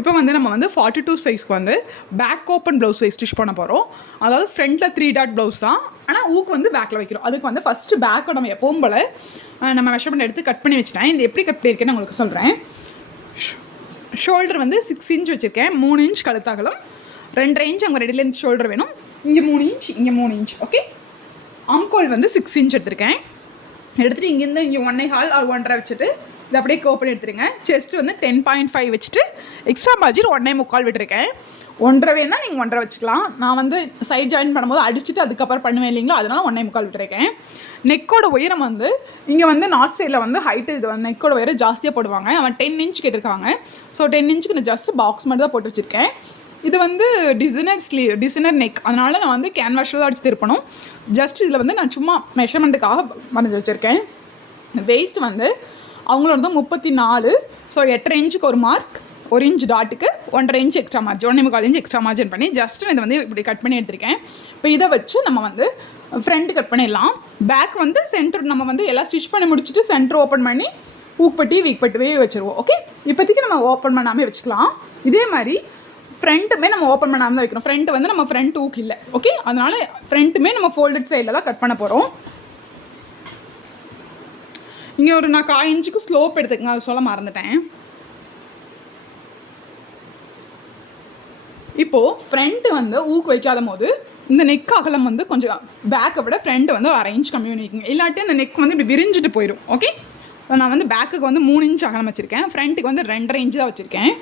இப்போ வந்து நம்ம வந்து 42 சைஸ்க்கு வந்து பேக் ஓப்பன் ப்ளவுஸ் ஸ்டிச் பண்ண போகிறோம். அதாவது ஃப்ரண்ட்டில் 3 டாட் ப்ளவுஸ் தான், ஆனால் ஊக்கு வந்து பேக்கில் வைக்கிறோம். அதுக்கு வந்து ஃபஸ்ட்டு பேக்கை நம்ம எப்பவும் போல் நம்ம மெஷர்மெண்ட் எடுத்து கட் பண்ணி வச்சுட்டேன். இது எப்படி கட் பண்ணியிருக்கேன்னு உங்களுக்கு சொல்கிறேன். ஷோல்டர் வந்து 6 இன்ச் வச்சுருக்கேன். 3 இன்ச் கழுத்தாகலாம், 2.5 இன்ச் அங்கே ரெடி லென்த் ஷோல்டர் வேணும். இங்கே 3 இன்ச், இங்கே 3 இன்ச். ஓகே, ஆம்கோல் வந்து 6 இன்ச் எடுத்திருக்கேன். எடுத்துகிட்டு இங்கேருந்து இங்கே 1.25 ஆர் 1.5 வச்சுட்டு இது அப்படியே கோ பண்ணி எடுத்துருங்க. செஸ்ட் வந்து 10.5 வச்சுட்டு எக்ஸ்ட்ரா மார்ஜின் 1.25 விட்டுருக்கேன். 1.5 வேணால் நீங்கள் 1.5 வச்சுக்கலாம். நான் வந்து சைட் ஜாயின் பண்ணும்போது அடிச்சுட்டு அதுக்கப்புறம் பண்ணுவேன் இல்லைங்களா, அதனால் 1.25 விட்டுருக்கேன். நெக்கோட உயரம் வந்து இங்கே வந்து நார்த் சைடில் வந்து ஹைட்டு இது வந்து நெக்கோட உயரம் ஜாஸ்தியாக போடுவாங்க. அவன் 10 இன்ச் கேட்டிருக்காங்க. ஸோ 10 இன்ச்சுக்கு நான் ஜஸ்ட் பாக்ஸ் மட்டும் தான் போட்டு வச்சுருக்கேன். இது வந்து டிசைனர் நெக், அதனால் நான் வந்து கேன்வாஷில் தான் அடிச்சு திருப்பணும். ஜஸ்ட் இதில் வந்து நான் சும்மா மெஷர்மெண்ட்டுக்காக வரைஞ்சி வச்சுருக்கேன். வெயிஸ்ட் வந்து அவங்களோட தான் 34. ஸோ 8.5 இன்ச்சுக்கு ஒரு மார்க், 1 இன்ச் டாட்டுக்கு 1.5 inch extra margin, 1.25 inch extra margin பண்ணி ஜஸ்ட் இதை வந்து இப்படி கட் பண்ணி எடுத்திருக்கேன். இப்போ இதை வச்சு நம்ம வந்து ஃப்ரண்ட் கட் பண்ணிடலாம். பேக் வந்து சென்டர் நம்ம வந்து எல்லாம் ஸ்டிச் பண்ணி முடிச்சுட்டு சென்டர் ஓப்பன் பண்ணி ஊக்பட்டி வீக்பட்டுவே வச்சுருவோம். ஓகே, இப்போதைக்கு நம்ம ஓப்பன் பண்ணாமல் வச்சுக்கலாம். இதே மாதிரி ஃப்ரண்ட்டுமே நம்ம ஓப்பன் பண்ணாமல் தான் வைக்கணும். ஃப்ரண்ட் வந்து நம்ம ஃப்ரண்ட் ஊக்கு இல்லை. ஓகே, அதனால் ஃப்ரண்ட்டுமே நம்ம ஃபோல்டட் சைடில் தான் கட் பண்ண போகிறோம். இங்கே ஒரு நான் 1/4 இன்ச்சுக்கு ஸ்லோப் எடுத்துக்கங்க, அது சொல்ல மறந்துட்டேன். இப்போது ஃப்ரண்ட்டு வந்து ஊக்கு வைக்காத போது இந்த நெக் அகலம் வந்து கொஞ்சம் பேக்கை விட ஃப்ரண்ட்டு வந்து 1/2 இன்ச் கம்மி பண்ணிக்கோங்க. இல்லாட்டி அந்த நெக் வந்து இப்படி விரிஞ்சிட்டு போயிடும். ஓகே, நான் வந்து பேக்குக்கு வந்து 3 இன்ச் அகலம் வச்சுருக்கேன், ஃப்ரண்ட்டுக்கு வந்து 2.5 இன்ச்சு தான் வச்சுருக்கேன்.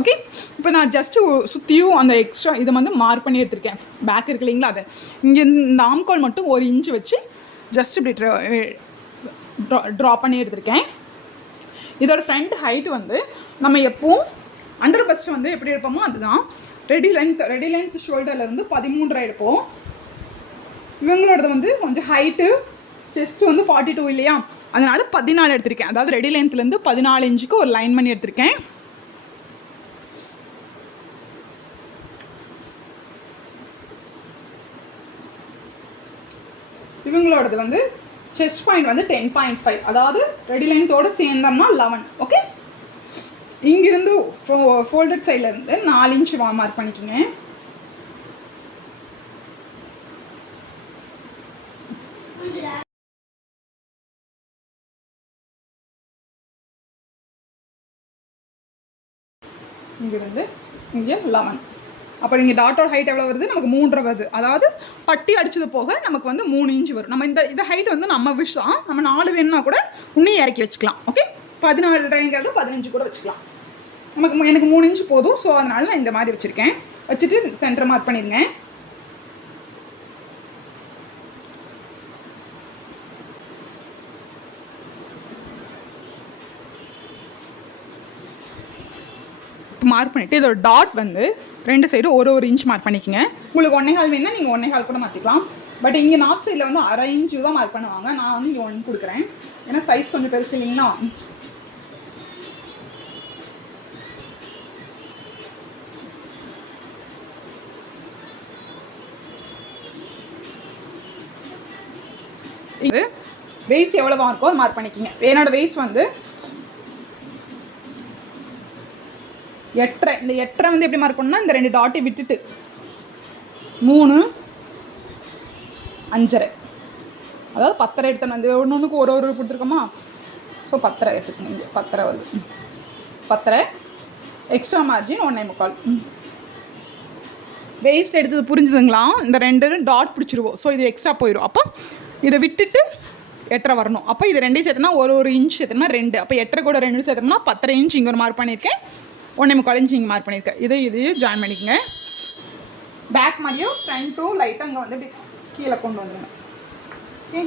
ஓகே, இப்போ நான் ஜஸ்ட்டு சுற்றியும் அந்த எக்ஸ்ட்ரா இதை வந்து மார்க் பண்ணி எடுத்திருக்கேன். பேக் இருக்கு இல்லைங்களா, அதை இங்கே இந்த ஆம்கோல் மட்டும் 1 இன்ச்சு வச்சு ஜஸ்ட் இப்படி ட்ரா பண்ணி எடுத்திருக்கேன். இதோட ஃப்ரண்ட் ஹைட் வந்து நம்ம எப்போவும் அண்டர் பஸ்ட் வந்து எப்படி எடுப்போமோ அதுதான். ரெடி லென்த் ஷோல்டர்லேருந்து 13.5 எடுப்போம். இவங்களோடது வந்து கொஞ்சம் ஹைட்டு செஸ்ட்டு வந்து 42 இல்லையா, அதனால் 14 எடுத்திருக்கேன். அதாவது ரெடி லென்த்லேருந்து 14 இன்ச்சுக்கு ஒரு லைன் பண்ணி எடுத்திருக்கேன். இவங்களோடது வந்து செஸ்ட் பாயிண்ட் வந்து 10.5, அதாவது ரெடி லென்த்தோடு சேர்ந்தோம்னா 11. ஓகே, இங்கிருந்து ஃபோல்டட் சைட்லேருந்து 4 இன்ச் மார்க் பண்ணிக்கோங்க. இங்கிருந்து இங்கே 11. அப்போ நீங்கள் டாட்டோட ஹைட் எவ்வளோ வருது, நமக்கு 3.5 வருது. அதாவது பட்டி அடிச்சது போக நமக்கு வந்து 3 இன்ச் வரும். நம்ம இந்த ஹைட் வந்து நம்ம விஷ் தான். நம்ம 4 வேணும்னா கூட இன்னும் இறக்கி வச்சுக்கலாம். ஓகே, 14.5 15 கூட வச்சுக்கலாம். எனக்கு 3 இன்ச் போதும். ஸோ அதனால நான் இந்த மாதிரி வச்சுருக்கேன். வச்சுட்டு சென்டர் மார்க் பண்ணிடுங்க. மார்க் பண்ணிவிட்டு இதோட டாட் வந்து 2 சைடு ஒரு இன்ச் மார்க் பண்ணிக்கோங்க. உங்களுக்கு 1.25 வேணுன்னா நீங்கள் 1.25 கூட மாற்றிக்கலாம். பட் இங்கே நார்த் சைடில் வந்து 1/2 இன்ச்சு தான் மார்க் பண்ணுவாங்க. நான் வந்து இங்கே 1 கொடுக்குறேன், ஏன்னா சைஸ் கொஞ்சம் பெருசு இல்லைங்களா. இது வெயிஸ்ட் எவ்வளோவா இருக்கோ அது மார்க் பண்ணிக்கோங்க. என்னோட வெயிஸ்ட் வந்து 8.5. இந்த 8.5 வந்து எப்படி மார்க் பண்ணால் இந்த 2 டாட்டை விட்டுட்டு 3 5.5, அதாவது 10.5 எடுத்தோம். இந்த ஒன்றுக்கு ஒரு கொடுத்துருக்கோமா. ஸோ 10.5 எடுத்துக்கணும். இங்கே 10.5 வருது. 10.5 எக்ஸ்ட்ரா மார்ஜின் 1.25. வெயிஸ்ட் எடுத்தது புரிஞ்சுதுங்களா. இந்த 2 டாட் பிடிச்சிருவோம். ஸோ இது எக்ஸ்ட்ரா போயிடும். அப்போ இதை விட்டுட்டு 8.5 வரணும். அப்போ இது 2 சேர்த்தோம்னா ஒரு இன்ச் சேர்த்தோம்னா 2. அப்போ 8.5 கூட 2 சேர்த்தோம்னா 10.5 இன்ச் இங்கே ஒரு மார்க் பண்ணியிருக்கேன், 1.25 இன்ச் இங்கே மார்க் பண்ணியிருக்கேன். இதையும் ஜாயின் பண்ணிக்கோங்க. பேக் மாதிரியும் ஃப்ரண்ட்டும் லைட்டாக இங்கே வந்து இப்படி கீழே கொண்டு வந்துடுங்க. ஓகே,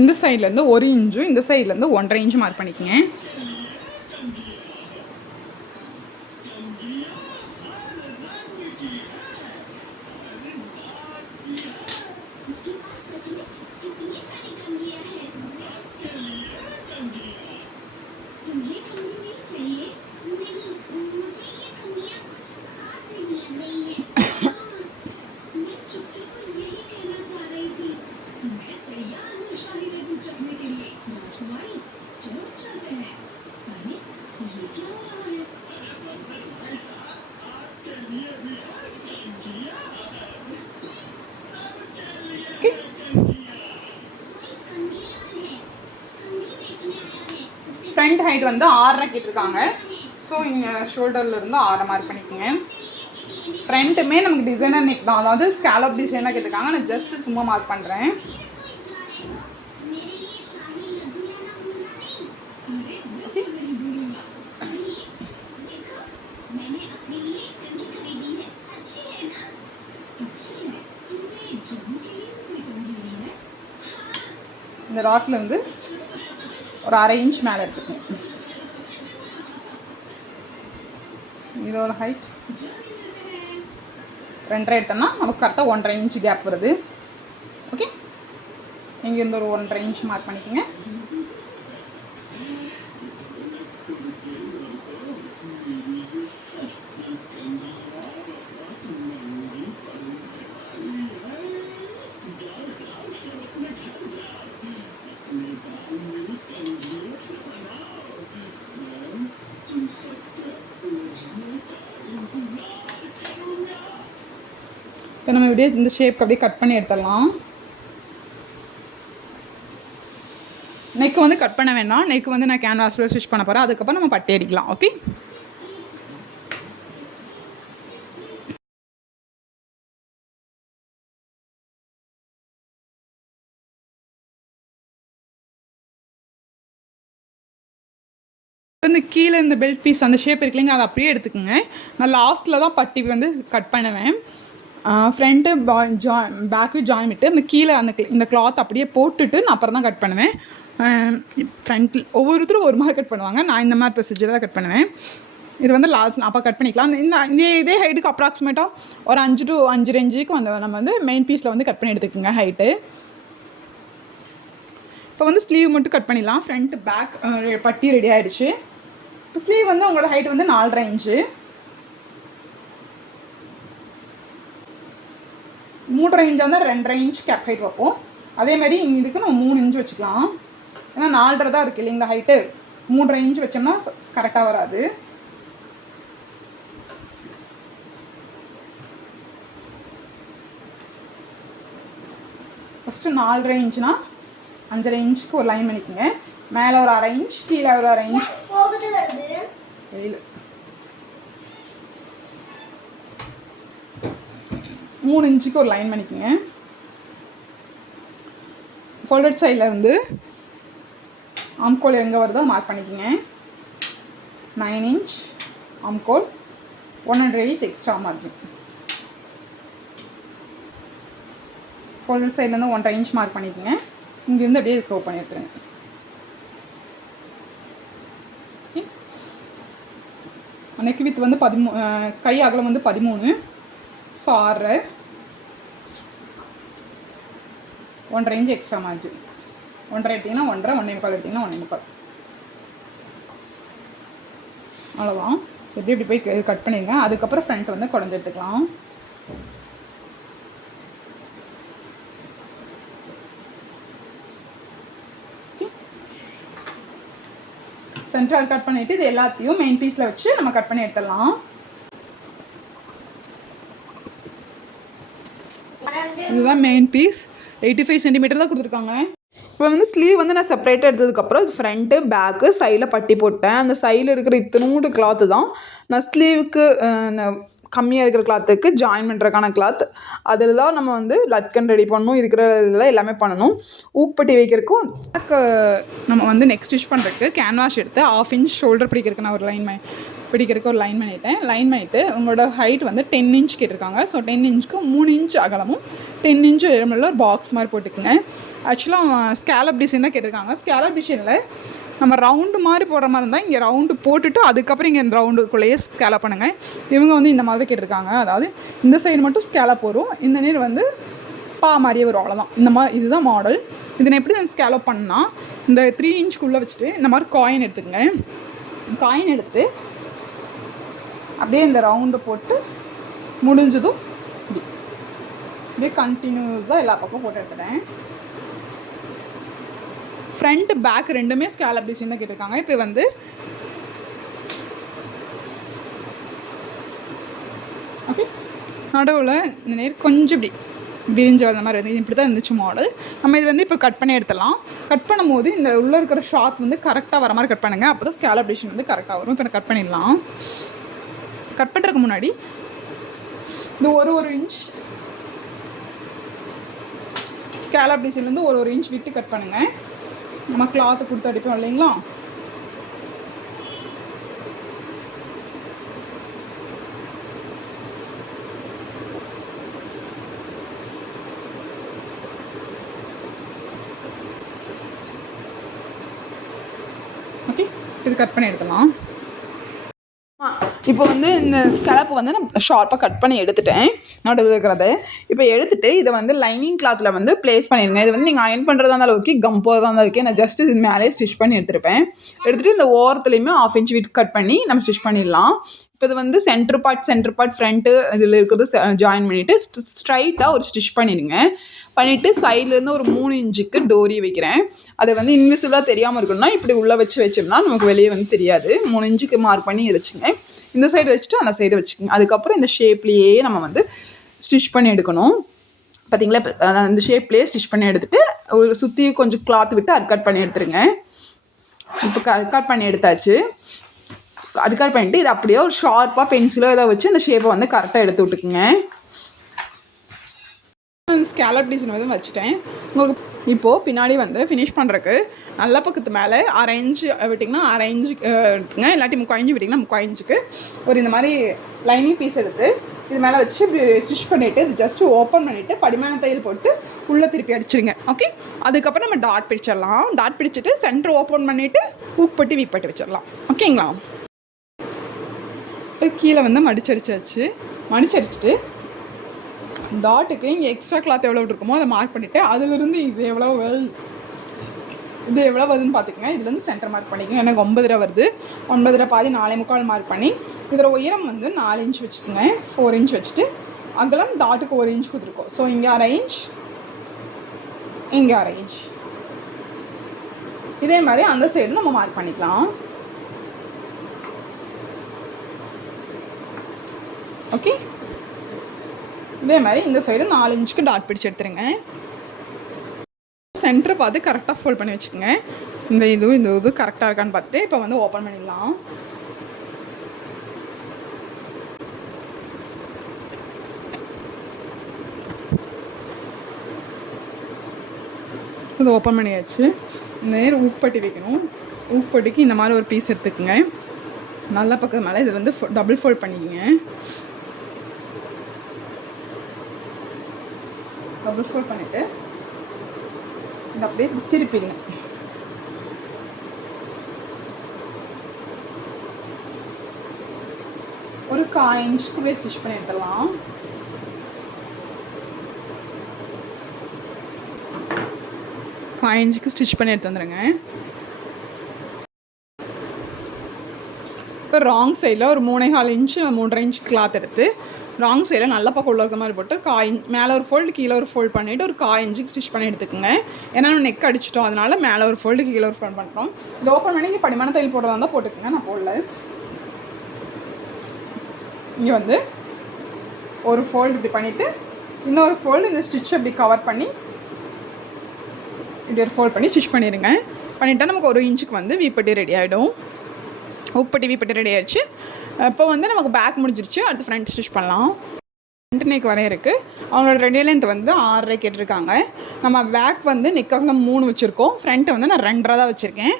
இந்த சைட்லேருந்து 1 இன்ச்சும் இந்த சைட்லேருந்து 1.5 இன்ச்சு மார்க் பண்ணிக்கோங்க. ஹைட் வந்து 6.5 கேட்டிருக்காங்க. ஸோ இங்கே ஷோல்டரில் இருந்து 6 மார்க் பண்ணிக்கோங்க. ஃப்ரண்ட்டுமே நமக்கு டிசைனர் நெக் தான், அதாவது ஸ்கேலப் டிசைனாக கேட்டிருக்காங்க. நான் ஜஸ்ட் சும்மா மார்க் பண்ணுறேன். இந்த ராட்லேருந்து ஒரு 1/2 இன்ச் மேலே எடுத்துக்கணும். இதோட ஹைட் 2.5 எடுத்தோம்னா நமக்கு கரெக்டாக 1.5 இன்ச் கேப் வருது. ஓகே, இங்கேருந்து ஒரு 1.5 இன்ச் மார்க் பண்ணிக்கோங்க. இப்போ நம்ம இப்படியே இந்த ஷேப்க்கு அப்படியே கட் பண்ணி எடுத்துடலாம். நெக்கு வந்து கட் பண்ண வேண்டாம். நெக்கு வந்து நான் கேன்வாஸில் ஸ்டிச் பண்ண போகிறேன். அதுக்கப்புறம் நம்ம பட்டி அடிக்கலாம். ஓகே, இந்த கீழே இந்த பெல்ட் பீஸ் அந்த ஷேப் இருக்குல்லைங்க, அதை அப்படியே எடுத்துக்கோங்க. நான் லாஸ்ட்டில் தான் பட்டி வந்து கட் பண்ணுவேன். ஃப்ரண்ட்டு பேக்கு ஜாயின் விட்டு இந்த கீழே இந்த கிளாத் அப்படியே போட்டுட்டு நான் அப்புறம் தான் கட் பண்ணுவேன். ஃப்ரண்ட்டில் ஒவ்வொருத்தரும் ஒரு மாதிரி கட் பண்ணுவாங்க. நான் இந்த மாதிரி ப்ரொசீஜர் தான் கட் பண்ணுவேன். இது வந்து லாஸ்ட் அப்போ கட் பண்ணிக்கலாம். இந்த இதே ஹைட்டுக்கு அப்ராக்சிமேட்டாக ஒரு 5 to 5 ரேஞ்சுக்கு வந்து நம்ம வந்து மெயின் பீஸில் வந்து கட் பண்ணி எடுத்துக்கோங்க ஹைட்டு. இப்போ வந்து ஸ்லீவ் மட்டும் கட் பண்ணிடலாம். ஃப்ரண்ட் பேக் பட்டி ரெடி ஆகிடுச்சு. இப்போ ஸ்லீவ் வந்து உங்களோட ஹைட் வந்து 4.5 இன்ச்சு. 3.5 இன்ச் வந்து 2.5 இன்ச் கேப் ஹைட் வைப்போம். அதேமாதிரி இதுக்கு நம்ம 3 இன்ச் வச்சுக்கலாம். ஏன்னா 4.5 தான் இருக்குது இல்லைங்களா ஹைட்டு. 3.5 இன்ச் வச்சோம்னா கரெக்டாக வராது. ஃபஸ்ட்டு 4.5 இன்ச்னா 5.5 இன்ச்சுக்கு ஒரு லைன் பண்ணிக்கோங்க. மேலே ஒரு 1/2 இன்ச், கீழே ஒரு 1/2 இன்ச். வெயில் 3 இன்ச்சுக்கு ஒரு லைன் பண்ணிக்கோங்க. ஃபோல்டட் சைடில் வந்து ஆம்கோல் எங்கே வருதோ மார்க் பண்ணிக்கோங்க. 9 இன்ச் ஆம்கோல், 1.5 இன்ச் எக்ஸ்ட்ரா மார்ஜின். ஃபோல்டட் சைட்லேருந்து 1.5 இன்ச் மார்க் பண்ணிக்கோங்க. இங்கேருந்து அப்படியே க்ரோப் பண்ணி எடுத்துருங்க. நெக் வித் வந்து 13, கை அகலம் வந்து 13. So 6, 1.5 inch extra margin. 1.5 எடுத்திங்கன்னா 1.5, 1.25 எடுத்திங்கன்னா 1.25. அவ்வளோதான். எப்படி போய் கட் பண்ணிடுங்க. அதுக்கப்புறம் ஃப்ரண்ட் வந்து குறைஞ்சி எடுத்துக்கலாம். சென்டர் கட் பண்ணிவிட்டு இது எல்லாத்தையும் மெயின் பீஸில் வச்சு நம்ம கட் பண்ணி எடுத்துடலாம். இதுதான் மெயின் பீஸ். 85 சென்டிமீட்டர் தான் கொடுத்துருக்காங்க. இப்போ வந்து ஸ்லீவ் வந்து நான் செப்பரேட்டாக எடுத்ததுக்கப்புறம் இது ஃப்ரண்ட்டு பேக்கு சைடில் பட்டி போட்டேன். அந்த சைடில் இருக்கிற இத்தனூண்டு கிளாத்து தான் நான் ஸ்லீவுக்கு கம்மியாக இருக்கிற கிளாத்துக்கு ஜாயின் பண்ணுறதுக்கான கிளாத். அதில் தான் நம்ம வந்து லட்கன் ரெடி பண்ணணும். இருக்கிற இதில் எல்லாமே பண்ணணும். ஊக்பட்டி வைக்கிறதுக்கும் நம்ம வந்து நெக்ஸ்ட் ஸ்டிச் பண்ணுறதுக்கு கேன்வாஷ் எடுத்து 1/2 இன்ச் ஷோல்டர் பிடிக்கிறதுக்கு நான் ஒரு பிடிக்கிறதுக்கு ஒரு லைன் பண்ணிட்டேன். லைன் பண்ணிவிட்டு உங்களோட ஹைட் வந்து 10 இன்ச் கேட்டிருக்காங்க. ஸோ 10 இன்ச்சுக்கு 3 இன்ச் அகலமும் 10 இன்ச் உயரமுள்ள ஒரு பாக்ஸ் மாதிரி போட்டுக்குங்க. ஆக்சுவலாக ஸ்கேலப் டிசைன் தான் கேட்டிருக்காங்க. ஸ்கேலப் டிசைனில் நம்ம ரவுண்டு மாதிரி போடுற மாதிரி இருந்தால் இங்கே ரவுண்டு போட்டுட்டு அதுக்கப்புறம் இங்கே ரவுண்டுக்குள்ளேயே ஸ்கேலப் பண்ணுங்கள். இவங்க வந்து இந்த மாதிரி கேட்டிருக்காங்க. அதாவது இந்த சைடு மட்டும் ஸ்கேலப் வரும், இந்த நீர் வந்து பா மாதிரியே வரும். அவ்வளோதான். இந்த மாதிரி இதுதான் மாடல். இதை எப்படி நான் ஸ்கேலப் பண்ணால் இந்த 3 இன்ச்சுக்குள்ளே வச்சுட்டு இந்த மாதிரி காயின் எடுத்துக்கங்க. காயின் எடுத்துகிட்டு அப்படியே இந்த ரவுண்டு போட்டு முடிஞ்சதும் இப்படியே கண்டினியூஸாக எல்லா பக்கம் போட்டு எடுத்துட்டேன். ஃப்ரண்ட் பேக் ரெண்டுமே ஸ்கேலப் டிசைன் தான் கேட்டிருக்காங்க. இப்போ வந்து ஓகே நடுவில் இந்த நேர் கொஞ்சம் இப்படி விரிஞ்சு வந்த மாதிரி வந்து இப்படி தான் இருந்துச்சு மாடல். நம்ம இது வந்து இப்போ கட் பண்ணி எடுத்துடலாம். கட் பண்ணும்போது இந்த உள்ளே இருக்கிற ஷார்ப் வந்து கரெக்டாக வர மாதிரி கட் பண்ணுங்கள். அப்போ தான் ஸ்கேலப் டிசைன் வந்து கரெக்டாக வரும். இப்போ நான் கட் பண்ணிடலாம். கட் பண்ணுறதுக்கு முன்னாடி இந்த ஒரு இன்ச் ஸ்கேலப் டிசைன்லேருந்து ஒரு இன்ச் விட்டு கட் பண்ணுங்கள். நம்ம கிளாத்தை கொடுத்து அடிப்போம் இல்லைங்களா? ஓகே, இது கட் பண்ணி எடுத்துடலாம். இப்போ வந்து இந்த ஸ்கேலப்பை வந்து நான் ஷார்ப்பாக கட் பண்ணி எடுத்துட்டேன், நடுவில் இருக்கிறத. இப்போ எடுத்துகிட்டு இதை வந்து லைனிங் கிளாத்தில் வந்து ப்ளேஸ் பண்ணிடுங்க. இது வந்து நீங்கள் அயன் பண்ணுறதா இருந்தாலும் ஓகே, கம்போதாக இருந்தாலும் ஓகே. நான் ஜஸ்ட் இது மேலே ஸ்டிச் பண்ணி எடுத்துருப்பேன். எடுத்துகிட்டு இந்த ஓரத்துலேயுமே 1/2 இன்ச் விட்டு கட் பண்ணி நம்ம ஸ்டிச் பண்ணிடலாம். இப்போ இது வந்து சென்டர் பார்ட் ஃப்ரண்ட்டு இதில் இருக்கிறது ஜாயின் பண்ணிவிட்டு ஸ்ட்ரைட்டாக ஒரு ஸ்டிச் பண்ணிடுங்க. பண்ணிவிட்டு சைட்லேருந்து ஒரு 3 இன்ச்சுக்கு டோரி வைக்கிறேன். அது வந்து இன்விசிபிளாக தெரியாமல் இருக்கணும்னா இப்படி உள்ளே வச்சோம்னா நமக்கு வெளியே வந்து தெரியாது. 3 இன்ச்சுக்கு மார்க் பண்ணி வச்சுங்க. இந்த சைடு வச்சுட்டு அந்த சைடு வச்சுக்கோங்க. அதுக்கப்புறம் இந்த ஷேப்லேயே நம்ம வந்து ஸ்டிச் பண்ணி எடுக்கணும். பார்த்தீங்களா? இந்த ஷேப்லேயே ஸ்டிச் பண்ணி எடுத்துகிட்டு ஒரு சுற்றி கொஞ்சம் கிளாத் விட்டு கட் பண்ணி எடுத்துருங்க. இப்போ கட் பண்ணி எடுத்தாச்சு. கட் பண்ணிவிட்டு இது அப்படியே ஒரு ஷார்ப்பாக பென்சிலோ இதை வச்சு அந்த ஷேப்பை வந்து கரெக்டாக எடுத்து விட்டுக்குங்க. ஸ்கேலப் டிசைன் வந்து வச்சுட்டேன். உங்களுக்கு இப்போது பின்னாடி வந்து ஃபினிஷ் பண்ணுறதுக்கு நல்ல பக்கத்து மேலே 1/2 இன்ச்சு விட்டிங்கன்னா 1/2 இன்ச்சு எடுத்துங்க. இல்லாட்டி 3/4 இன்ச்சு விட்டிங்கன்னா 3/4 இன்ச்சுக்கு ஒரு இந்த மாதிரி லைனிங் பீஸ் எடுத்து இது மேலே வச்சு இப்படி ஸ்டிச் பண்ணிவிட்டு இது ஜஸ்ட்டு ஓப்பன் பண்ணிவிட்டு படிமான தையல் போட்டு உள்ளே திருப்பி அடிச்சிருங்க. ஓகே, அதுக்கப்புறம் நம்ம டாட் பிடிச்சிடலாம். டாட் பிடிச்சிட்டு சென்டர் ஓப்பன் பண்ணிவிட்டு ஊப்பட்டி வீப்பட்டி வச்சிடலாம். ஓகேங்களா? கீழே வந்து மடிச்சடிச்சிட்டு டாட்டுக்கு இங்கே எக்ஸ்ட்ரா கிளாத் எவ்வளோ இருக்குமோ அதை மார்க் பண்ணிவிட்டு அதிலிருந்து இது எவ்வளோ வருதுன்னு பார்த்துக்கங்க. இதுலேருந்து சென்டர் மார்க் பண்ணிக்கோங்க. எனக்கு 9 வருது. 9 பாதி 4.25 மார்க் பண்ணி இதில் உயரம் வந்து 4 இன்ச் வச்சுக்கோங்க. 4 இன்ச் வச்சுட்டு அகலம் டாட்டுக்கு 1 இன்ச் கொடுத்துருக்கோம். ஸோ இங்கே 1/2 இன்ச், இங்கே 1/2 இன்ச். இதே மாதிரி அந்த சைடு நம்ம மார்க் பண்ணிக்கலாம். ஓகே, இதே மாதிரி இந்த சைடு 4 இன்ச்சுக்கு டாட் பிடிச்சி எடுத்துருங்க. சென்டரை பார்த்து கரெக்டாக ஃபோல்ட் பண்ணி வச்சுக்கோங்க. இந்த இது கரெக்டாக இருக்கான்னு பார்த்துட்டு இப்போ வந்து ஓப்பன் பண்ணிடலாம். இது ஓப்பன் பண்ணியாச்சு. இந்த நேரம் ஊக்குப்பட்டி வைக்கணும். ஊக்குப்பட்டிக்கு இந்த மாதிரி ஒரு பீஸ் எடுத்துக்கோங்க. நல்ல பக்கம் மேலே இது வந்து டபுள் ஃபோல்ட் பண்ணிக்கோங்க. டபுள் ஃபோல்ட் பண்ணிவிட்டு இந்த அப்படியே திருப்பிடுங்க. ஒரு 1/4 இன்ச்சுக்கு போய் ஸ்டிச் பண்ணி எடுத்துடலாம். இன்ச்சுக்கு ஸ்டிச் பண்ணி எடுத்து வந்துடுங்க. இப்போ ராங் சைடில் ஒரு 3.25 இன்ச்சு 3.5 இன்ச்சு கிளாத் எடுத்து ராங் சைடில் நல்ல பக்கம் உள்ள இருக்க மாதிரி போட்டு 1/4 இன்ச் மேலே ஒரு ஃபோல்டு கீழே ஒரு ஃபோல்ட் பண்ணிவிட்டு ஒரு 1/4 இன்ச்சுக்கு ஸ்டிச் பண்ணி எடுத்துக்கோங்க. ஏன்னா நம்ம நெக் அடிச்சிட்டோம், அதனால் மேலே ஒரு ஃபோல்டு கீழே ஒரு ஃபோல்ட் பண்ணுறோம். இது ஓப்பன் பண்ணி இங்கே படிமான தையல் போடுறதா இருந்தால் போட்டுக்கோங்க. நான் போடல. இங்கே வந்து ஒரு ஃபோல்டு இப்படி பண்ணிவிட்டு இன்னொரு ஃபோல்டு இந்த ஸ்டிச் அப்படி கவர் பண்ணி இப்படி ஒரு ஃபோல்ட் பண்ணி ஸ்டிச் பண்ணிடுங்க. பண்ணிவிட்டால் நமக்கு 1 இன்ச்சுக்கு வந்து வீப்பட்டி ரெடி ஆகிடும். ஊக்குப்பட்டி வீப்பட்டி ரெடி ஆகிடுச்சு. இப்போ வந்து நமக்கு பேக் முடிஞ்சிருச்சு. அடுத்து ஃப்ரண்ட் ஸ்டிச் பண்ணலாம். ஃப்ரண்ட் நெக் வரைய இருக்குது. அவங்களோட 2 லென்த் வந்து 6.5 கேட்டிருக்காங்க. நம்ம பேக் வந்து நெக்காக 3 வச்சுருக்கோம். ஃப்ரண்ட்டு வந்து நான் 2.5 தான் வச்சுருக்கேன்.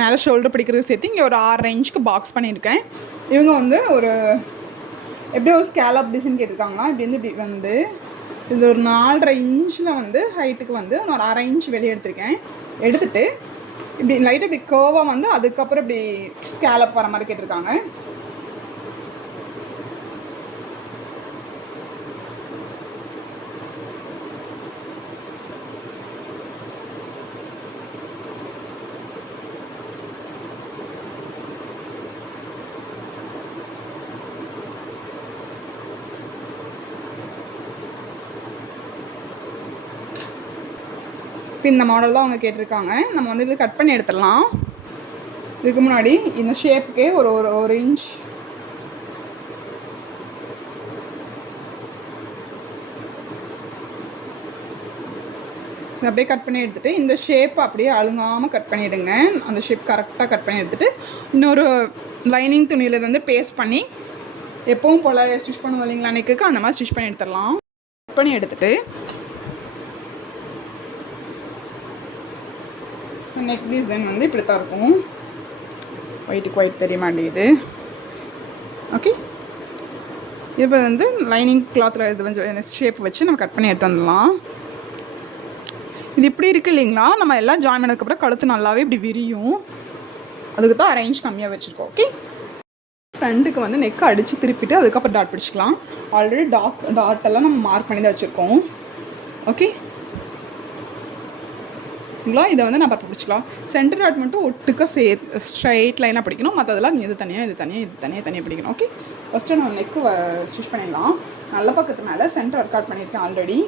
மேலே ஷோல்டர் பிடிக்கிறதுக்கு சேர்த்து இங்கே ஒரு 6.5 இன்ச்சுக்கு பாக்ஸ் பண்ணியிருக்கேன். இவங்க வந்து ஒரு எப்படியோ ஒரு ஸ்கேலப் டிசைன் கேட்டிருக்காங்க. இப்படி வந்து இது ஒரு 4.5 இன்ச்சில் வந்து ஹைட்டுக்கு வந்து நான் ஒரு 1/2 இன்ச் வெளியே எடுத்திருக்கேன். எடுத்துகிட்டு இப்படி லைட்டாக இப்படி கர்வாக வந்து அதுக்கப்புறம் இப்படி ஸ்கேலப் வர மாதிரி கேட்டிருக்காங்க. இப்போ இந்த மாடல் தான் அவங்க கேட்டிருக்காங்க. நம்ம வந்து இது கட் பண்ணி எடுத்துடலாம். இதுக்கு முன்னாடி இந்த ஷேப்புக்கே ஒரு இன்ச் இதை அப்படியே கட் பண்ணி எடுத்துகிட்டு இந்த ஷேப் அப்படியே அழுங்காமல் கட் பண்ணிவிடுங்க. அந்த ஷேப் கரெக்டாக கட் பண்ணி எடுத்துகிட்டு இன்னொரு லைனிங் துணியில் வந்து பேஸ்ட் பண்ணி எப்பவும் போல் ஸ்டிச் பண்ணுவோம் இல்லைங்களா நெக்குக்கு, அந்த மாதிரி ஸ்டிச் பண்ணி எடுத்துடலாம். கட் பண்ணி எடுத்துகிட்டு நெக் டிசைன் வந்து இப்படி தான் இருக்கும். ஒயிட்டுக்கு ஒயிட் தெரிய மாட்டேங்குது. ஓகே, இப்போ வந்து லைனிங் கிளாத்தில் இது கொஞ்சம் ஷேப் வச்சு நம்ம கட் பண்ணி எடுத்து வந்துடலாம். இது இப்படி இருக்குது இல்லைங்களா, நம்ம எல்லாம் ஜாயின் பண்ணதுக்கப்புறம் கழுத்து நல்லாவே இப்படி விரியும். அதுக்கு தான் அரேஞ்ச் கம்மியாக வச்சுருக்கோம். ஓகே, ஃப்ரண்ட்டுக்கு வந்து நெக்கை அடித்து திருப்பிட்டு அதுக்கப்புறம் டாட் பிடிச்சிக்கலாம். ஆல்ரெடி டாட்டெல்லாம் நம்ம மார்க் பண்ணி தான் வச்சுருக்கோம். ஓகே, இதை வந்து நம்ம பிடிச்சிக்கலாம். சென்டர் டாட் மட்டும் ஒட்டுக்க ஸ்ட்ரைட் லைனாக பிடிக்கணும். மற்றதெல்லாம் இது தனியாக இது தனியாக இது தனியாக பிடிக்கணும். ஓகே, ஃபஸ்ட்டு நம்ம நெக்கு ஸ்டிச் பண்ணிடலாம். நல்ல பக்கத்து மேலே சென்டர் ஒர்க் அவுட் பண்ணியிருக்கேன் ஆல்ரெடி.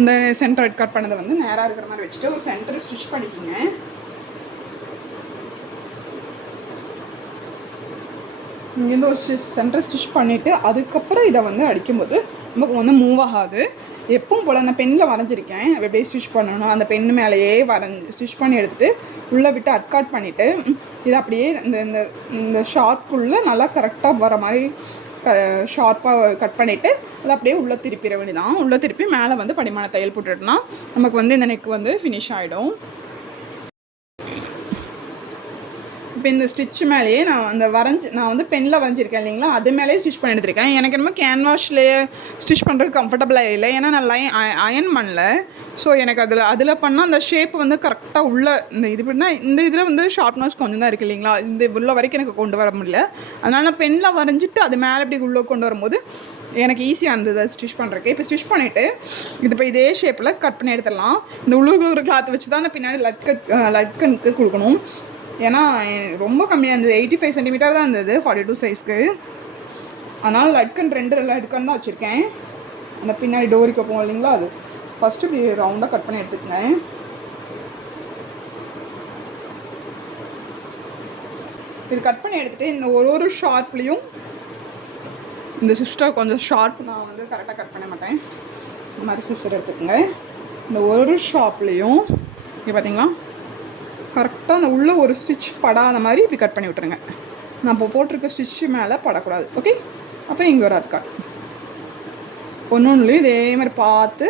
இந்த சென்டர் ஒர்க் அவுட் பண்ணதை வந்து நேராக இருக்கிற மாதிரி வச்சுட்டு ஒரு சென்டர் ஸ்டிச் பண்ணிக்கிங்க. இங்கேருந்து ஒரு சென்டர் ஸ்டிச் பண்ணிவிட்டு அதுக்கப்புறம் இதை வந்து அடிக்கும்போது நமக்கு வந்து மூவ் ஆகாது. எப்பவும் போல் நான் பெண்ணில் வரைஞ்சிருக்கேன். எப்படி ஸ்டிச் பண்ணணும் அந்த பெண்ணு மேலேயே ஸ்டிச் பண்ணி எடுத்துகிட்டு உள்ளே விட்டு அட்காட் பண்ணிவிட்டு இதை அப்படியே இந்த இந்த இந்த ஷார்ப்புக்குள்ளே நல்லா கரெக்டாக வர மாதிரி ஷார்ப்பாக கட் பண்ணிவிட்டு அதை அப்படியே உள்ளே திருப்பிட வேண்டியதான். உள்ளே திருப்பி மேலே வந்து படிமான தையல் போட்டுட்டோம்னா நமக்கு வந்து இந்த நெக் வந்து ஃபினிஷ் ஆகிடும். இப்போ இந்த ஸ்டிச் மேலேயே நான் வந்து பெண்ணில் வரைஞ்சிருக்கேன் இல்லைங்களா, அது மேலேயே ஸ்டிச் பண்ணி எடுத்திருக்கேன். எனக்கு என்னமோ கேன்வாஷ்லேயே ஸ்டிச் பண்ணுறதுக்கு கம்ஃபர்டபுளாக இல்லை, ஏன்னா நான் அயன் பண்ணல. ஸோ எனக்கு அதில் பண்ணால் அந்த ஷேப் வந்து கரெக்டாக உள்ள இந்த இது எப்படின்னா இந்த இதில் வந்து ஷார்ப்னஸ் கொஞ்சம் தான் இருக்குது இல்லைங்களா, இந்த உள்ள வரைக்கும் எனக்கு கொண்டு வர முடியல. அதனால் நான் பெண்ணில் வரைஞ்சிட்டு அது மேலே இப்படி உள்ளே கொண்டு வரும்போது எனக்கு ஈஸியாக இருந்தது ஸ்டிச் பண்ணுறதுக்கு. இப்போ ஸ்டிச் பண்ணிவிட்டு இது இப்போ இதே ஷேப்பில் கட் பண்ணி எடுத்துடலாம். இந்த உள்ளூர் கிளாத் வச்சு தான் அந்த பின்னாடி லட்கனுக்கு கொடுக்கணும். ஏன்னா ரொம்ப கம்மியாக இருந்தது, 85 சென்டிமீட்டர் தான் இருந்தது 42 சைஸ்க்கு. அதனால் ரெண்டு லட்கன் தான் வச்சுருக்கேன். அந்த பின்னாடி டோரிக்கு போவோம் இல்லைங்களா, அது ஃபஸ்ட்டு இப்படி ரவுண்டாக கட் பண்ணி எடுத்துக்கேன். இது கட் பண்ணி எடுத்துகிட்டு இந்த ஒரு ஷார்ப்லேயும் இந்த சிஸ்டர் கொஞ்சம் ஷார்ப் நான் வந்து கரெக்டாக கட் பண்ண மாட்டேன். இந்த மாதிரி சிஸ்டர் எடுத்துக்கோங்க. இந்த ஒரு ஷாப்லேயும் இங்கே பார்த்தீங்களா கரெக்டாக அந்த உள்ளே ஒரு ஸ்டிச் படாத மாதிரி இப்படி கட் பண்ணி விட்டுருங்க. நான் இப்போ போட்டிருக்க ஸ்டிச்சு மேலே படக்கூடாது. ஓகே, அப்போ இங்கே ஒரு அர்க்காட் ஒன்றுலேயும் இதே மாதிரி பார்த்து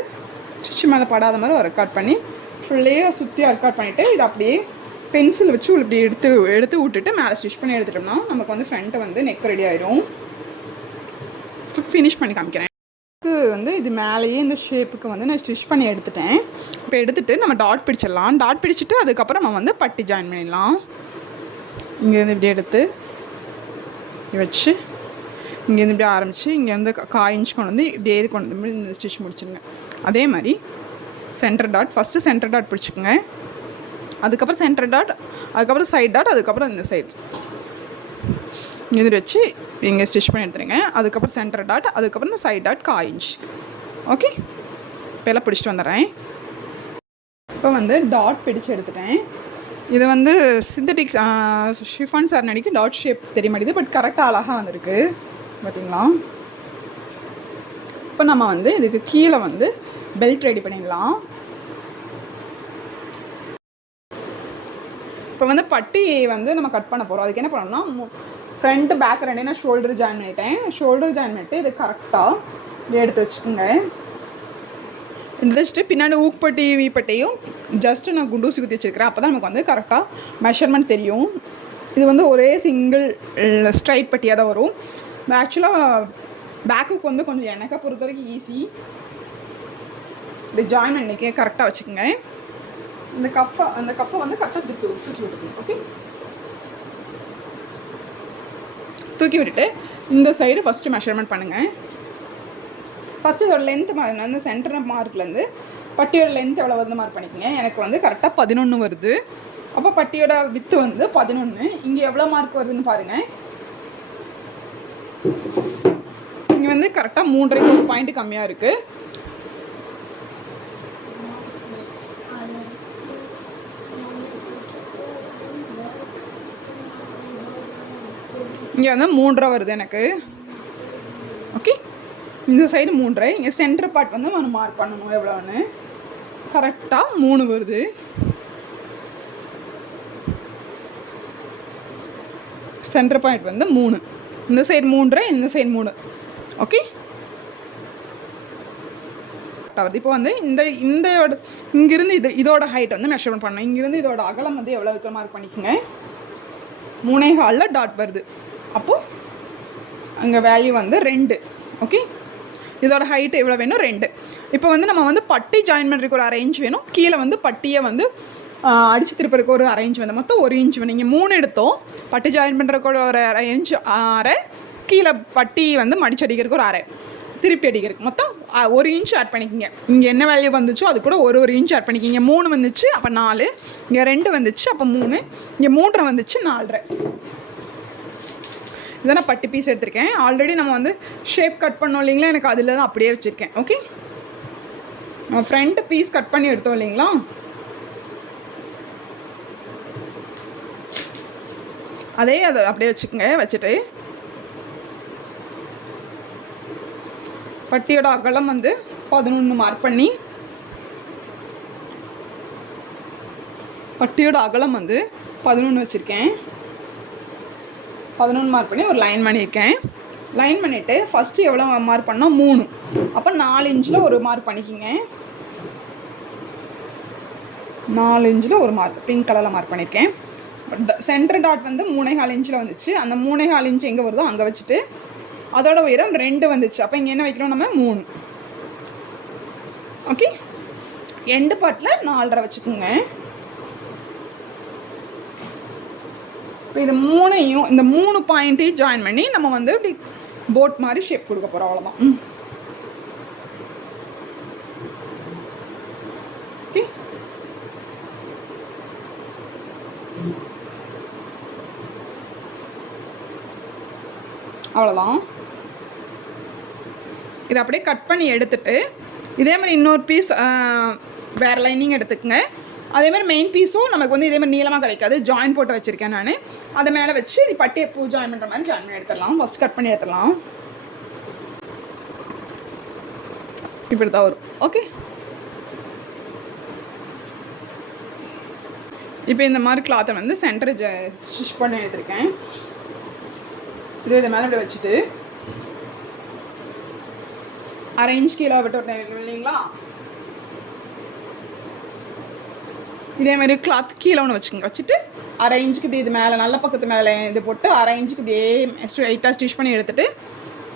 ஸ்டிச்சு மேலே படாத மாதிரி ஒரு கட் பண்ணி ஃபுல்லையே சுற்றி அர்க்காட் பண்ணிவிட்டு இதை அப்படியே பென்சில் வச்சு இப்படி எடுத்து விட்டுட்டு மேலே ஸ்டிச் பண்ணி எடுத்துட்டோம்னா நமக்கு வந்து ஃப்ரண்ட்டு வந்து நெக் ரெடி ஆகிடும். ஃபினிஷ் பண்ணி காமிக்கிறேன். வந்து இது மேலேயே இந்த ஷேப்புக்கு வந்து நான் ஸ்டிச் பண்ணி எடுத்துட்டேன். இப்போ எடுத்துகிட்டு நம்ம டாட் பிடிச்சிடலாம். டாட் பிடிச்சிட்டு அதுக்கப்புறம் நம்ம வந்து பட்டி ஜாயின் பண்ணிடலாம். இங்கேருந்து இப்படி எடுத்து வச்சு இங்கேருந்து இப்படி ஆரம்பித்து இங்கேருந்து 1/4 இன்ச் கொண்டு வந்து இப்படியே கொண்டு வந்து இந்த ஸ்டிச் முடிச்சுடுங்க. அதே மாதிரி centre dot first centre dot பிடிச்சிக்கோங்க. அதுக்கப்புறம் சென்டர் டாட், அதுக்கப்புறம் சைட் டாட், அதுக்கப்புறம் இந்த சைட் இது வச்சு இங்கே ஸ்டிச் பண்ணி எடுத்துருங்க. அதுக்கப்புறம் சென்டர் டாட், அதுக்கப்புறம் இந்த சைட் டாட் 1/4 இன்ச். ஓகே, இப்போ எல்லாம் பிடிச்சிட்டு வந்துடுறேன். இப்போ வந்து டாட் பிடிச்சி எடுத்துட்டேன். இது வந்து சிந்தட்டிக் ஷிஃபான் சார் நடிக்க டாட் ஷேப் தெரிய மாட்டேங்குது, பட் கரெக்டாக அழகாக வந்திருக்கு பார்த்தீங்களா. இப்போ நம்ம வந்து இதுக்கு கீழே வந்து பெல்ட் ரெடி பண்ணிடலாம். இப்போ வந்து பட்டி வந்து நம்ம கட் பண்ண போகிறோம். அதுக்கு என்ன பண்ணணும்னா ஃப்ரண்ட்டு பேக் ரெண்டே நான் ஷோல்டர் ஜாயின் பண்ணிட்டேன். ஷோல்டர் ஜாயின் பண்ணிட்டு இது கரெக்டாக எடுத்து வச்சுக்கோங்க. எடுத்து வச்சுட்டு பின்னாடி ஊக்பட்டி வீப்பட்டையும் ஜஸ்ட்டு நான் குண்டூசி குத்தி வச்சுருக்கிறேன். அப்போ தான் நமக்கு வந்து கரெக்டாக மெஷர்மெண்ட் தெரியும். இது வந்து ஒரே சிங்கிள் ஸ்ட்ரைட் பட்டியாக தான் வரும். ஆக்சுவலாக பேக்குக்கு வந்து கொஞ்சம் எனக்கு பொறுத்த வரைக்கும் ஈஸி. இப்படி ஜாயின் பண்ணிக்க கரெக்டாக வச்சுக்கோங்க. அந்த கப்பை வந்து கரெக்டாக தூக்கி விட்டுக்கணும். ஓகே, தூக்கி விட்டுட்டு இந்த சைடு ஃபஸ்ட்டு மெஷர்மெண்ட் பண்ணுங்கள். ஃபஸ்ட்டு இதோட லென்த்து அந்த சென்டர் மார்க்லேருந்து பட்டியோட லென்த் எவ்வளோ வருது மார்க் பண்ணிக்கோங்க. எனக்கு வந்து கரெக்டாக 11 வருது. அப்போ பட்டியோட வித்து வந்து 11. இங்கே எவ்வளோ மார்க் வருதுன்னு பாருங்கள். இங்கே வந்து கரெக்டாக 3.5 ஒரு பாயிண்ட் கம்மியாக இருக்குது. இங்கே வந்து 3.5 வருது எனக்கு. ஓகே, இந்த சைடு 3.5. இங்கே சென்டர் பார்ட் வந்து நான் மார்க் பண்ணணும் எவ்வளோன்னு. கரெக்டாக 3 வருது. சென்டர் பாயிண்ட் வந்து 3, இந்த சைடு 3, இந்த சைடு 3. ஓகே, வருது. இப்போ வந்து இந்த இங்கிருந்து இதோட ஹைட் வந்து மெஷர்மெண்ட் பண்ணணும். இங்கிருந்து இதோட அகலம் வந்து எவ்வளோ இருக்கிற மார்க் பண்ணிக்கோங்க. 3.25 டாட் வருது. அப்போது அங்கே வேல்யூ வந்து 2. ஓகே, இதோட ஹைட் எவ்வளோ வேணும்? 2. இப்போ வந்து நம்ம வந்து பட்டி ஜாயின் பண்ணுறதுக்கு ஒரு அரேஞ்ச் வேணும். கீழே வந்து பட்டியை வந்து அடித்து திருப்பறதுக்கு ஒரு அரேஞ்ச் வேணும். மொத்தம் 1 இன்ச் வேணும். இங்கே 3 எடுத்தோம். பட்டி ஜாயின் பண்ணுறதுக்கு ஒரு அரேஞ்ச் 6, கீழே பட்டி வந்து மடிச்சு அடிக்கிறதுக்கு ஒரு 6, திருப்பி அடிக்கிறதுக்கு மொத்தம் 1 இன்ச் ஆட் பண்ணிக்கிங்க. இங்கே என்ன வேல்யூ வந்துச்சோ அது கூட ஒரு இன்ச் ஆட் பண்ணிக்கிங்க. 3 வந்துச்சு, அப்போ 4. இங்கே 2 வந்துச்சு, அப்போ 3. இங்கே 3 வந்துச்சு, 4.5. இதை நான் பட்டி பீஸ் எடுத்திருக்கேன். ஆல்ரெடி நம்ம வந்து ஷேப் கட் பண்ணோம் இல்லைங்களா, எனக்கு அதில் தான் அப்படியே வச்சுருக்கேன். ஓகே, நம்ம ஃப்ரண்ட் பீஸ் கட் பண்ணி எடுத்தோம் இல்லைங்களா, அதை அப்படியே வச்சுக்கோங்க. வச்சுட்டு பட்டியோட அகலம் வந்து 11 மார்க் பண்ணி, பட்டியோட அகலம் வந்து 11 வச்சுருக்கேன். 11 மார்க் பண்ணி ஒரு லைன் பண்ணியிருக்கேன். லைன் பண்ணிவிட்டு ஃபஸ்ட்டு எவ்வளோ மார்க் பண்ணோம்? 3. அப்போ 4 இன்ச்சில் ஒரு மார்க் பண்ணிக்கிங்க. 4 இன்ச்சில் ஒரு மார்க் பிங்க் கலரில் மார்க் பண்ணியிருக்கேன். சென்டர் டாட் வந்து 3.25 இன்ச்சில் வந்துச்சு. அந்த 3.25 இன்ச் எங்கே வருதோ அங்கே வச்சுட்டு அதோட உயரம் 2 வந்துச்சு. அப்போ இங்கே என்ன வைக்கிறோம்? நம்ம 3. ஓகே, எண்டு பார்ட்டில் 4.5 வச்சுக்கோங்க. இப்போ இது 3ஐயும் இந்த 3 பாயிண்ட்டையும் ஜாயின் பண்ணி நம்ம வந்து இப்படி போட் மாதிரி ஷேப் கொடுக்க போகிறோம். அவ்வளோதான். ஓகே, அவ்வளோதான். இதை அப்படியே கட் பண்ணி எடுத்துட்டு இதே மாதிரி இன்னொரு பீஸ் வேறு லைனிங் எடுத்துக்கோங்க. அதேமாதிரி மெயின் பீஸும் நமக்கு வந்து இதேமாதிரி நீளமாக கிடைக்காது. ஜாயின் போட்டு வச்சுருக்கேன் நான். அதை மேலே வச்சு பட்டியை பூ ஜாயின் பண்ணுற மாதிரி ஜாயின் பண்ணி எடுத்துடலாம். ஃபஸ்ட் கட் பண்ணி எடுத்துடலாம். இப்படி தான் வரும். ஓகே, இப்போ இந்த மாதிரி கிளாத்தை வந்து சென்டர் ஸ்டிச் பண்ணி எடுத்துருக்கேன். இதை மேலே இப்படி வச்சுட்டு அரை இன்ச் கீழே விட்டு விட்டேன் இல்லைங்களா, இதேமாதிரி கிளாத் கீழே ஒன்று வச்சுக்கோங்க. வச்சுட்டு அரை இன்ச்சுக்கு இப்படி இது மேலே நல்ல பக்கத்து மேலே இது போட்டு அரை இன்ச்சுக்கு இப்படியே ஸ்ட்ரைட்டாக ஸ்டிச் பண்ணி எடுத்துகிட்டு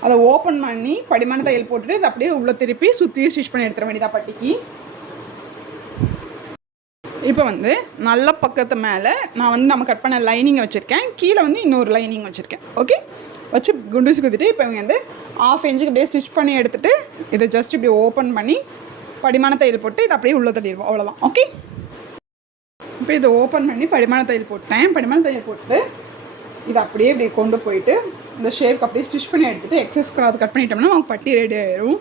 அதை ஓப்பன் பண்ணி படிமான தையல் போட்டுட்டு இதை அப்படியே உள்ளே திருப்பி சுற்றி ஸ்டிச் பண்ணி எடுத்துட வேண்டியதாக பட்டிக்கு. இப்போ வந்து நல்ல பக்கத்து மேலே நான் வந்து நம்ம கட் பண்ண லைனிங்கை வச்சுருக்கேன். கீழே வந்து இன்னொரு லைனிங் வச்சுருக்கேன். ஓகே, வச்சு குண்டூசி குத்திட்டு இப்போ இவங்க வந்து 1/2 இன்ச்சுக்கு அப்படியே ஸ்டிச் பண்ணி எடுத்துகிட்டு இதை ஜஸ்ட் இப்படி ஓப்பன் பண்ணி படிமான தையல் போட்டு இதை அப்படியே உள்ளே தள்ளிடுவோம். அவ்வளோதான். ஓகே, இப்போ இதை ஓப்பன் பண்ணி படிமான தையல் போட்டேன். படிமான தையல் போட்டு இதை அப்படியே இப்படி கொண்டு போயிட்டு இந்த ஷேப்க்கு அப்படியே ஸ்டிச் பண்ணி எடுத்துகிட்டு எக்ஸஸ் கிளாத் கட் பண்ணிட்டோம்னா நமக்கு பட்டி ரெடி ஆயிடும்.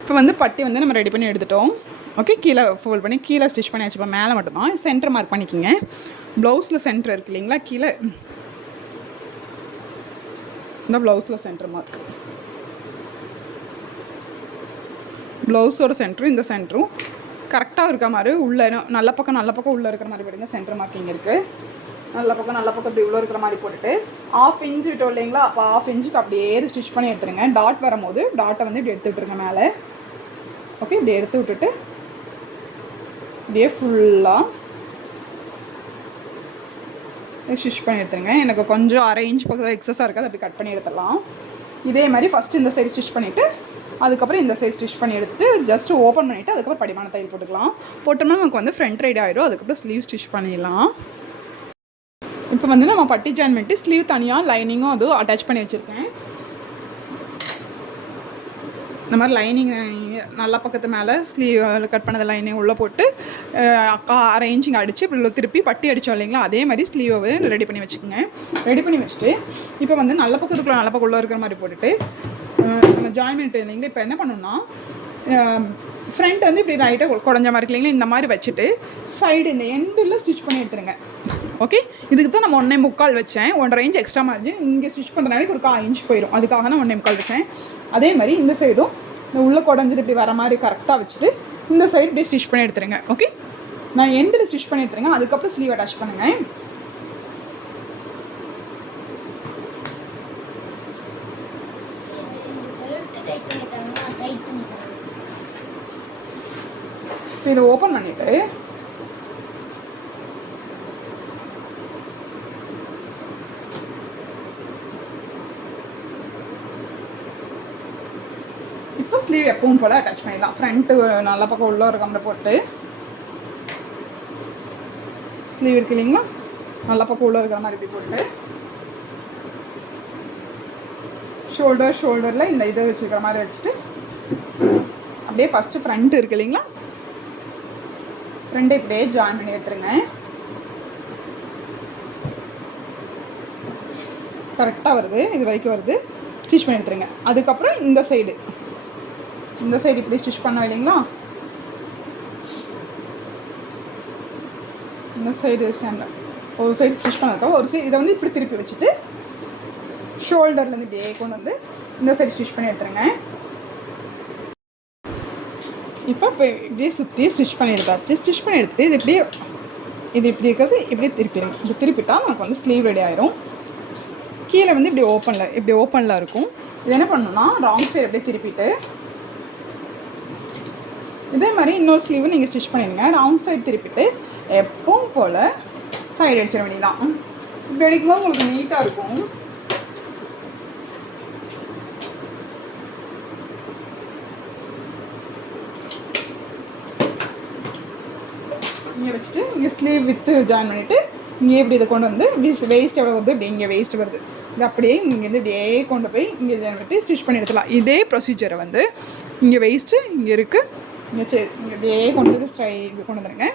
இப்போ வந்து பட்டி வந்து நம்ம ரெடி பண்ணி எடுத்துட்டோம். ஓகே, கீழே ஃபோல்ட் பண்ணி கீழே ஸ்டிச் பண்ணி வச்சுப்போம். மேலே மட்டும்தான் சென்டர் மார்க் பண்ணிக்கோங்க. ப்ளவுஸில் சென்டர் இருக்குது இல்லைங்களா, கீழே இந்த ப்ளவுஸில் சென்டர் மார்க், ப்ளவுஸோட சென்டரும் இந்த சென்டரும் கரெக்டாக இருக்க மாதிரி உள்ளே நல்ல பக்கம் உள்ளே இருக்கிற மாதிரி போடுங்க. சென்டர் மார்க்கிங் இருக்குது. நல்ல பக்கம் இப்படி உள்ளே இருக்கிற மாதிரி போட்டுட்டு 1/2 இன்ச்சு விட்டோம் இல்லைங்களா, அப்போ 1/2 இன்ச்சுக்கு அப்படியே ஸ்டிச் பண்ணி எடுத்துருங்க. டாட் வரும்போது டாட்டை வந்து இப்படி எடுத்து விட்டுருங்க மேலே. ஓகே, இப்படி எடுத்து விட்டுட்டு இப்படியே ஃபுல்லாக ஸ்டிச் பண்ணி எடுத்துருங்க. எனக்கு கொஞ்சம் அரை இன்ச் பக்கம் எக்ஸஸாக இருக்காது, அப்படி கட் பண்ணி எடுத்துடலாம். இதே மாதிரி ஃபஸ்ட்டு இந்த சைடு ஸ்டிச் பண்ணிவிட்டு அதுக்கப்புறம் இந்த சைடு ஸ்டிச் பண்ணி எடுத்துகிட்டு ஜஸ்ட்டு ஓப்பன் பண்ணிவிட்டு அதுக்கப்புறம் படிமான தையல் போட்டுக்கலாம். போட்டோம்னா நமக்கு வந்து ஃப்ரண்ட் ரெடி ஆகிடும். அதுக்கப்புறம் ஸ்லீவ் ஸ்டிச் பண்ணிடலாம். இப்போ வந்து நம்ம பட்டி ஜாயின் பண்ணிட்டு ஸ்லீவ் தனியாக லைனிங்கும் அதுவும் அட்டாச் பண்ணி வச்சுருக்கேன். இந்த மாதிரி லைனிங் நல்ல பக்கத்து மேலே ஸ்லீவ் கட் பண்ணது லைனிங் உள்ளே போட்டு அரை இன்ச்சிங் அடித்து இப்படி திருப்பி பட்டி அடித்தோம் இல்லைங்களா, அதே மாதிரி ஸ்லீவை ரெடி பண்ணி வச்சுக்கோங்க. ரெடி பண்ணி வச்சுட்டு இப்போ வந்து நல்ல பக்கத்துக்குள்ள நல்ல பக்கம் உள்ளே இருக்கிற மாதிரி போட்டுட்டு நம்ம ஜாயின் பண்ணிட்டு இருந்தீங்க. இப்போ என்ன பண்ணணும்னா ஃப்ரண்ட் வந்து இப்படி லைட்டாக குறைஞ்ச மாதிரி இல்லைங்களா, இந்த மாதிரி வச்சுட்டு சைடு இந்த எண்டில் ஸ்டிச் பண்ணி எடுத்துருங்க. ஓகே, இதுக்கு தான் நம்ம 1.25 வச்சேன். 1.5 இன்ச் எக்ஸ்ட்ரா மார்ஜின் இங்கே ஸ்டிச் பண்ணுறதுனால ஒரு 1/4 இன்ச் போயிடும். அதுக்காக நான் 1.25 வச்சேன். அதே மாதிரி இந்த சைடும் இந்த உள்ளே குடஞ்சிட்டு இப்படி வர மாதிரி கரெக்டாக வச்சுட்டு இந்த சைடு இப்படியே ஸ்டிச் பண்ணி எடுத்துருங்க. ஓகே, நான் எண்டில் ஸ்டிச் பண்ணி எடுத்துருங்க. அதுக்கப்புறம் ஸ்லீவ் அட்டாச் பண்ணுங்கள். இதை ஓப்பன் பண்ணிவிட்டு இப்போ ஸ்லீவ் எப்பவும் போல் அட்டாச் பண்ணிடலாம். ஃப்ரண்ட்டு நல்ல பக்கம் உள்ள ஒரு கம்பரை போட்டு ஸ்லீவ் இருக்கு இல்லைங்களா, நல்ல பக்கம் உள்ள இருக்கிற மாதிரி இப்படி போட்டு ஷோல்டரில் இந்த இதை வச்சுருக்கிற மாதிரி வச்சுட்டு அப்படியே ஃபஸ்ட்டு ஃப்ரண்ட் இருக்கு இல்லைங்களா, ஃப்ரண்ட்டை இப்படியே ஜாயின் பண்ணி எடுத்துருங்க. கரெக்டாக வருது, இது வரைக்கும் வருது. ஸ்டிச் பண்ணி எடுத்துருங்க. அதுக்கப்புறம் இந்த சைடு இப்படி ஸ்டிச் பண்ணோம் இல்லைங்களா, இந்த சைடு ஒரு சைடு ஸ்டிச் பண்ணதுக்கப்புறம் ஒரு சைடு இதை வந்து இப்படி திருப்பி வச்சுட்டு ஷோல்டர்லேருந்து இப்படியே கொண்டு வந்து இந்த சைடு ஸ்டிச் பண்ணி எடுத்துருங்க. இப்போ இப்படியே சுற்றி ஸ்டிச் பண்ணி எடுத்தாச்சு. ஸ்டிச் பண்ணி எடுத்துகிட்டு இது இப்படி இருக்கிறது இப்படியே திருப்பிடுங்க. இப்படி திருப்பிட்டால் நமக்கு வந்து ஸ்லீவ் ரெடி ஆயிரும். கீழே வந்து இப்படி ஓப்பனில் இருக்கும். இது என்ன பண்ணணும்னா ராங் சைடு அப்படியே திருப்பிட்டு இதே மாதிரி இன்னொரு ஸ்லீவு நீங்கள் ஸ்டிச் பண்ணிடுங்க. ராங் சைடு திருப்பிட்டு எப்பவும் போல் சைடு அடிச்சிட வேண்டியதான். இப்படி அடிக்கும்போது உங்களுக்கு நீட்டாக இருக்கும். இங்கே வச்சுட்டு இங்கே ஸ்லீவ் வித்து ஜாயின் பண்ணிவிட்டு இங்கே இப்படி இதை கொண்டு வந்து வேஸ்ட் எவ்வளோ வருது, இப்படி இங்கே வேஸ்ட் வருது, இது அப்படியே இங்கேருந்து இப்படியே கொண்டு போய் இங்கே ஜாயின் பண்ணிட்டு ஸ்டிச் பண்ணி எடுத்துலாம். இதே ப்ரொசீஜரை வந்து இங்கே வேஸ்ட்டு இங்கே இருக்குது, இங்கே இப்படியே கொண்டு வந்து இப்படி கொண்டு வந்துடுங்க.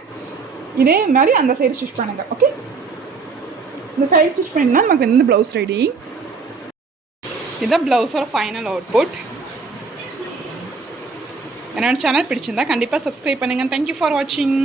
இதே மாதிரி அந்த சைடு ஸ்டிச் பண்ணுங்க. ஓகே, இந்த சைடு ஸ்டிச் பண்ணிங்கன்னா நமக்கு இந்த ப்ளவுஸ் ரெடி. இதுதான் ப்ளவுஸோட ஃபைனல் அவுட்புட். என்னோட சேனல் பிடிச்சிருந்தா கண்டிப்பாக சப்ஸ்கிரைப் பண்ணுங்கள். தேங்க்யூ ஃபார் வாட்சிங்.